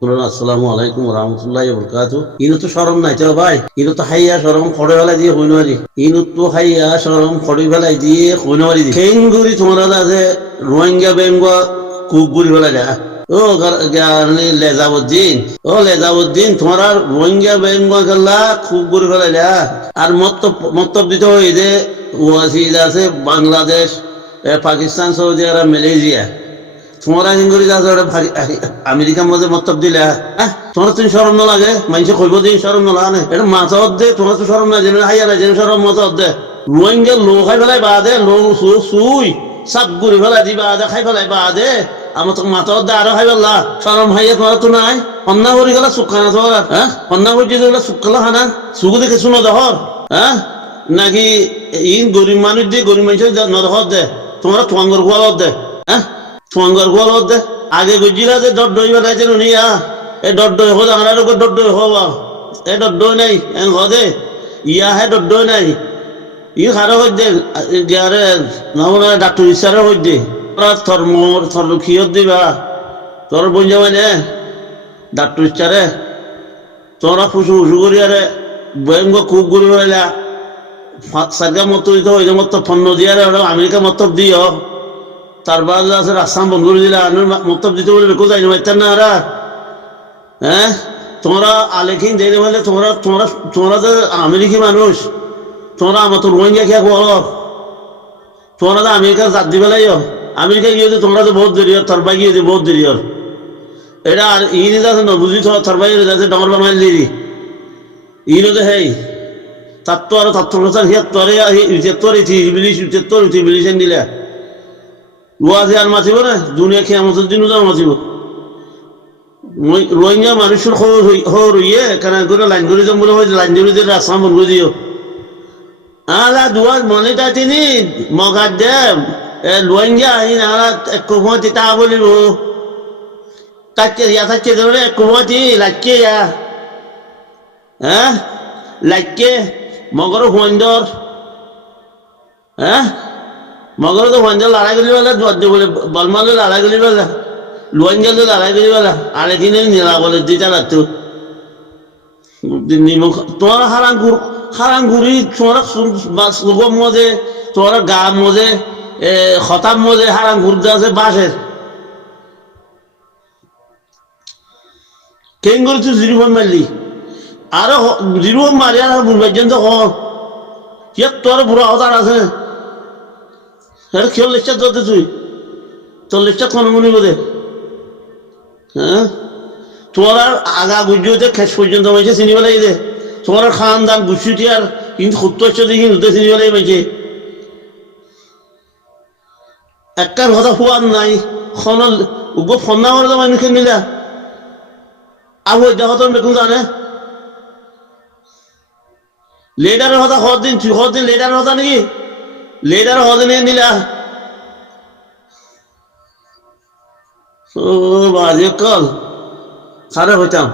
আসসালামু আলাইকুম রহমতুল্লাহ বরকাত। ইনো তো সরম নাই তো ভাই, ইনো তো হাইয়া সরম খড়ে ফেলাই দিয়ে হইনারি, ইনো তো হাইয়া সরম খড়ে ফেলাই দিয়ে হইনারি দি খেঙ্গুরি তোমরা আছে রোহিঙ্গা বেঙ্গা কুক গুড়ি ফেলাই যা ও লেজাবুদ্দিন, ও লেজাবুদ্দিন তোমার রোহিঙ্গা বেঙ্গা গেলা খুব গুড়ি ফেলাই যা। আর মত্তব দিতে হয় যে ওয়াসিদ আছে বাংলাদেশ, পাকিস্তান, সৌদি আরব, মালয়েশিয়া, তোমরা হিঙ্গুরি আমেরিকার মধ্যে মতলব দিলে তোমার তুমি সরম ন লাগে? মানুষে কইব দিন সরম ন লাগে এটা মাথা দে, তোমার তো সরম না জেনে হাইয়া জেনে সরম মত দে। রোহিঙ্গা লো খাই ফেলাই বা দে, লো সুই সাপ গুড়ি ফেলাই দিবা দে, খাই ফেলাই বা দে, আমার তো মাথা দে আরো খাই ফেললা সরম হাইয়া তোমার তো নাই। অন্না করি গেলা চুকানা তোমার, হ্যাঁ অন্না করি গেলা চুকালা খানা চুকু দেখে শুনো দহর, হ্যাঁ নাকি ইন গরিব মানুষ দিয়ে গরিব মানুষের নদহর দে, তোমরা তোমাঙ্গর গোয়ালত দে, হ্যাঁ তোমাঙ্গর গোয়ালত দে। আগে গুজিলা যে ডট দই বানাইছে নুনিয়া এ ডট দই হো আমরা ডট দই হবা এ ডট দই নাই এ হদে ইয়া হে ডট দই নাই ই খারো হইদে গিয়ারে নবনা ডাক্তার ইচ্ছারে হইদে তোর মোর তোর খিয়ত দিবা তোর বঞ্জা মানে ডাক্তার ইচ্ছারে তোরা ফুসু ফুসু করিয়ারে বয়ঙ্গ খুব গুড়ি হইলা সার্গা মত দিতে হইলে মত ফন্ন দিয়ারে আমেরিকা মত দিও তারপর আছে আসাম বন্ধ করে দিলে মন্তব্য দিতে বলে বেকো যাই না না আর হ্যাঁ তোমরা আলেখিন দিয়ে বলে তোমরা তোমরা তোমরা যে আমেরিকি মানুষ তোমরা আমার তো রোহিঙ্গা খেয়া কর তোমরা তো আমেরিকা জাত দি বেলাইও আমেরিকা গিয়ে তোমরা তো বহুত দেরি থরবাই গিয়ে বহুত দেরি এটা আর ইনি যাচ্ছে না বুঝি থরবাই যাচ্ছে ডমর বানাই দিদি ইনো তো হেই তার তো আর তত্ত্বপ্রচার হিয়ার তরে তোর ইবিলিশন দিলে ওয়াজে আর মাতিব না দুনিয়া কিয়ামতের দিনও যাও মাতিব। রোহিঙ্গা মানুষের হইয়ে কেন করে লাইন করে যাম বলে হয়েছে লাইন করে দিলে আসাম বন্ধ দিও আলা দুয়ার মনে তা তিনি মগার দেম রোহিঙ্গা আইন আলা এক কুমতি তা বলিব তাকে ইয়া থাকছে ধরে এক কুমতি লাগকে ইয়া হ্যাঁ লাগকে মগর হুয়ান্দর হ্যাঁ মগর তো হঞ্জল লড়াই করি বলে বলে বলমালে লড়াই করি বলে লোয়াঞ্জল লড়াই করি বলে আড়ে দিনে নিলা বলে দিটা রাখতো তোমার হারাঙ্গুরি তোমার মজে তোমার গা মজে খতাম মজে হারাঙ্গুর আছে বাঁশের কেঙ্গুরি তুই জিরোফোন মারলি আরো জিরোফোন মারি আর বুঝবাইছেন তো তোর বুড়া হতার আছে খেয়াল লিস্টার ধরতে তুই তোর লিস্টার কোন মনে বোধে হ্যাঁ তোমার আর আগা গুজতে খেস পর্যন্ত মাইছে চিনি বেলাই দে তোমার খান দান গুছিটি আর কিন্তু সত্তর দিয়ে হিন্দুতে চিনি বেলাই মাইছে একটা কথা হওয়ার নাই ফন্না করে তো মানুষকে নিলা আবু দেহতন বেকুন জানে লেডারের কথা হদিন তুই হদিন লেডারের কথা নাকি লেডার হদিনে নিলা ও বাজে কল খারাপ হইতাম।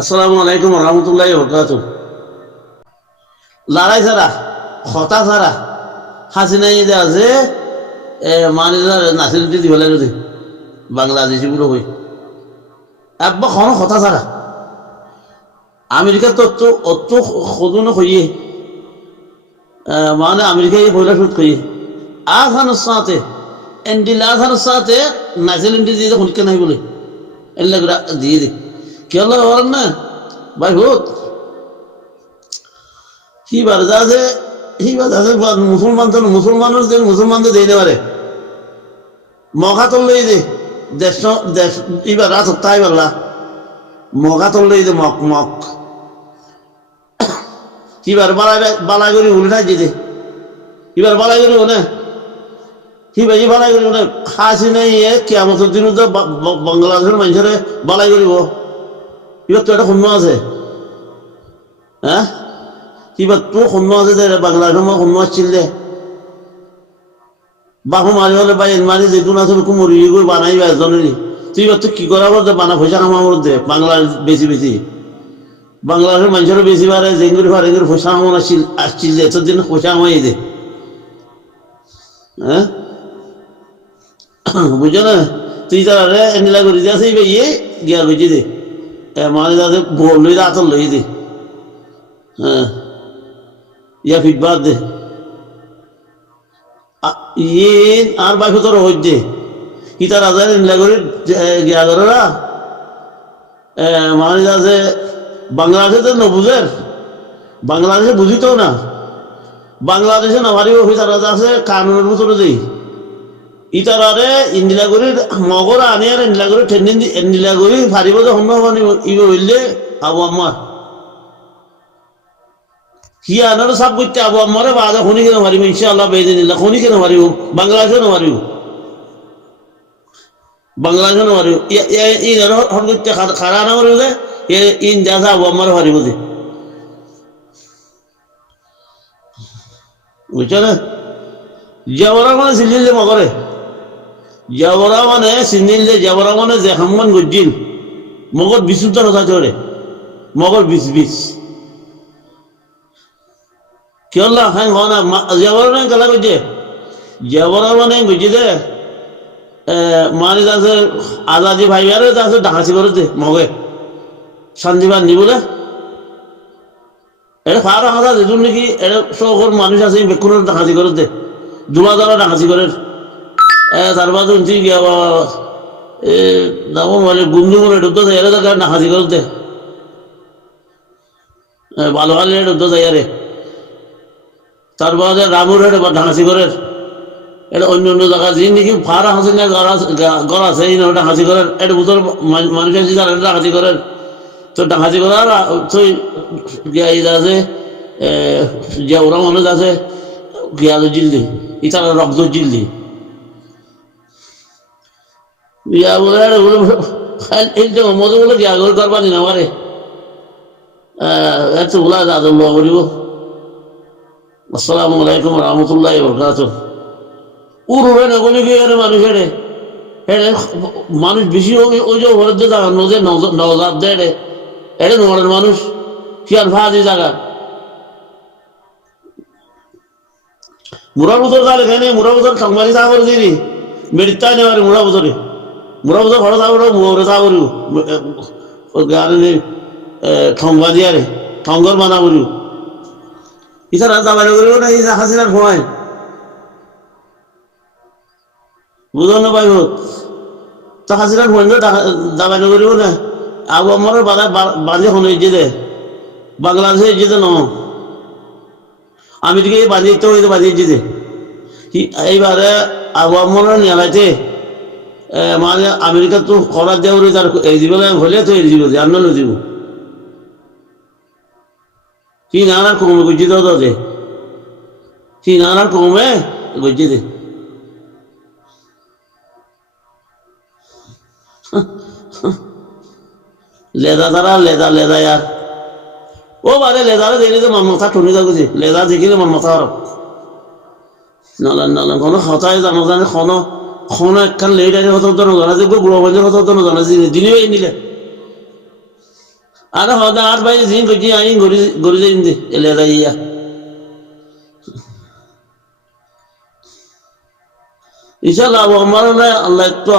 আসসালামু আলাইকুম রহমতুল্লাহ বরকাত। লড়াই ছাড়া হতা ছাড়া হাসিনাই যে আছে মানে নাসির দি বলে যদি বাংলাদেশি পুরো হই একবার কোনো কথা ছাড়া আমেরিকা তো অত সদুন হইয়ে মানে আমেরিকা পয়লা শুট করি আসানোর সাথে এন্ডিল আসানোর সাথে নাইজেল এন্ডি দিয়ে খুলকে নাই বলে এগুলা দিয়ে দি কি হলো বলেন না ভাই ভূত হিবার যাচ্ছে মুসলমানদের দিয়ে পারে মগা তললেই দে দেশ দেশ এবার রাত তাই পারলা মগা তললেই দে মক মক এবার বালা করি উল্টাই দিতে এবার বালাই করি না হিবাজি বালাই করি না হাসি নাই কিয়ামতের দিন তো বাংলাদেশের মানুষের বালাই করিব এবার তো একটা শূন্য আছে হ্যাঁ এবার তো শূন্য আছে যে বাংলাদেশের মই শূন্য আসছিল দে বাহু মারি হলে বা মারি যেটুন আছে মরি গৈ বানাইবা এজনেরই তুই এবার তো কি করাব যে বানা পয়সা কামাবার দে বাংলাদেশ বেশি বেশি বাংলাদেশের মানুষেরও বেশি বাড়ে জেঙ্গুরি ফারেঙ্গুরি পয়সা কামানো আসছিল যে এতদিন পয়সা কামাই দে হ্যাঁ বুঝছো না তুই তারা এনিলা করে দিয়েছে ইয়ে গিয়া লইছি দে মানে যাতে বল লই আতর লই দে হ্যাঁ ইয়া ফিডবাক দে ইয়ে আর বাইফে তোর হইছে ইতা রাজার ইনলাগরি গিয়া ধরা মানে যাচ্ছে বাংলাদেশে নবুঝের বাংলাদেশে বুঝিত না বাংলাদেশে নামারি অফিসার আছে কানুনের ভিতরে দেই ইতারারে ইন্দিলাগুড়ির মগর আনি আর ইন্দিলাগুড়ি ঠেন্দিন ইন্দিলাগুড়ি ফারিব যে সম্ভাবনা ইব হইলে আবু আম্মার কি আনারও সাপ করতে আবু আম্মারে বাজা খনি কেন মারিব ইনশাআল্লাহ বেঁধে নিলা খনি কেন মারিব বাংলাদেশে না মারিব বাংলাদেশে না মারিব ইনার হন করতে খারা না মারিব যে ইন যা আবু আম্মারে মারিব যে বুঝছো না যাবরা মানে চিনিলে মগরে যাবরা মানে চিনিলে যাবরা মানে যে হাম্মান গজ্জিল মগর বিশুদ্ধ কথা চড়ে মগর বিষ কি হল হ্যাঁ হনা যাবরা না গলা গজ্জে যাবরা মানে গজ্জি দে মানে যাচ্ছে আজাদি ভাইবারে যাচ্ছে ডাকাতি করে দে মগে শান্তিবান নি বলে এটা ফারা হাজা যেটুন নাকি এটা সকল মানুষ আছে বেকুনের ডাকাতি করে দে দুলা দ্বারা ডাকাতি করে তারপর শুনছি গিয়া দাম মানে গুমজুমরে ঢুকতে যাই এরা তাকে ডাকাতি করে দে ভালো ভালো ঢুকতে যাই আরে তারপর রামুর হেঁটে ডাকাতি করে এটা অন্য অন্য জায়গা যে নাকি ফারা হাসি না গড় আছে এই ডাকাতি করে এটা বুঝর মানুষ আছে যারা ডাকাতি করে তো ডাকাতি করার তো আছে যে ওরা মানুষ আছে গিয়াজ জিল্লি ইতারা রক্ত জিল্লি ইয়া বলে মজা বলে গিয়া করে করবানি না আমারে এত বলা আদল্লাহ করিব আসসালামু আলাইকুম রহমতুল্লাহ বরকাতুহ উড়বে না কোনো গিয়ে মানুষের মানুষ বেশি ওই যে ঘরের যে জায়গা নদে নজাত দেয় এটা নোয়ারের মানুষ কি আর ভাজি জায়গা মুরাবুতর তাহলে এখানে মুরাবুতর খাংবারি চা করে দিবি মেরিতাই নেওয়ারি মুরাবুতর ঘরে চা করো মোরে চা করিব গাড়ি ঠংবা দিয়ারে ঠঙ্গর বানা করিব ইসারা দাবাই করিব না ইসা হাসিনার খোয়াই বুঝো না পাইব তা হাসিনার খোয়াই দাবাই করিব না আবু আমার বাজে হনে যে বাংলাদেশে যেতে ন আমেরিকা বাজিয়ে তো বাজিয়ে যেতে এইবারে আবু আমার নেলাইতে মানে আমেরিকা তো করার দেওয়া তার এই জীবনে হলে তো এই জীবন আর নলে দিব কি নানার কমে গুজি দাও দে কি নানার কমে গুজি দে লেদা তারা লেদা লেদা ইয়ার ও বারে লেদারে দেখলে তো মন মাথা ঠুনি যাগুছি লেদা দেখিলে মন মাথা আর নলান নলান কোনো হতায় জানো জানে কোনো একখান লেডারে হতো তো জানা যে গুড়াবাঞ্জের হতো তো জানা যে দিলি ভাই নিলে আরে হদা আর ভাই জিন গজি আইন গড়ি যাই দে লেদা ইয়া ইনশাআল্লাহ আমার না আল্লাহ তো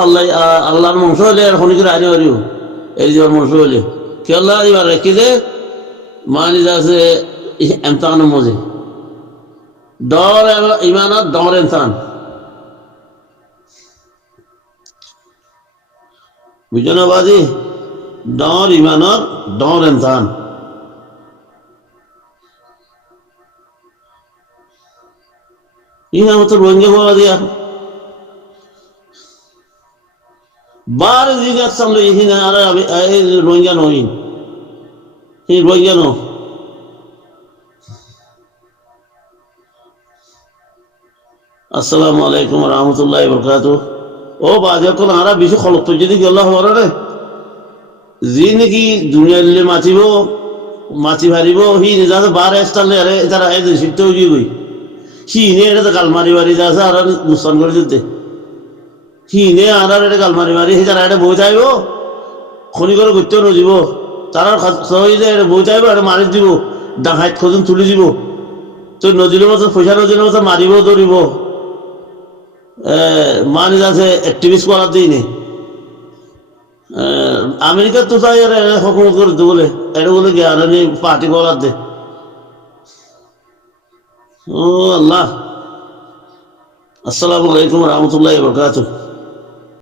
আল্লাহর মংস হলে আর খনি করে আনি পারিব এই যে মংস হলে কি আল্লাহ এবার রেখে দে মানে যাচ্ছে এমতান মজে ডর ইমানত ডর ইনসান বুঝো না বাজি ডর ইমানত ডর ইনসান ইহা মতো রোহিঙ্গা বলা দিয়া বার দিকে সামনে এখানে আর রোহিঙ্গা নই এই রোহিঙ্গা নো আসসালামু আলাইকুম রহমতুল্লাহ বরকাতুহ ও বাজে কোন আরা বেশি খলক তো যদি গেল হওয়ার রে জি নাকি দুনিয়ালে মাছি ভারিব হি নিজা বার এসটালে আরে তারা এই সিটতে গই গই হি নে এটা গালমারি বাড়ি যাচ্ছে আর মুসলমান করে দিতে হি নে আর এটা গালমারি মারি হি তারা এটা বই যাইব খনি করে করতে নজিব তারা বই যাইব এটা মারি দিব ডাঙাইত খোঁজন তুলি দিব তো নদীর মতো পয়সা নদীর মতো মারিব ধরিব মানে যাচ্ছে অ্যাক্টিভিস্ট করার দিই নে আমেরিকার তো তাই আর হুকুমত করতে বলে এটা বলে জ্ঞানী পার্টি বলার দে ও আল্লাহ আসসালামু আলাইকুম রহমতুল্লাহ বরকাতুহ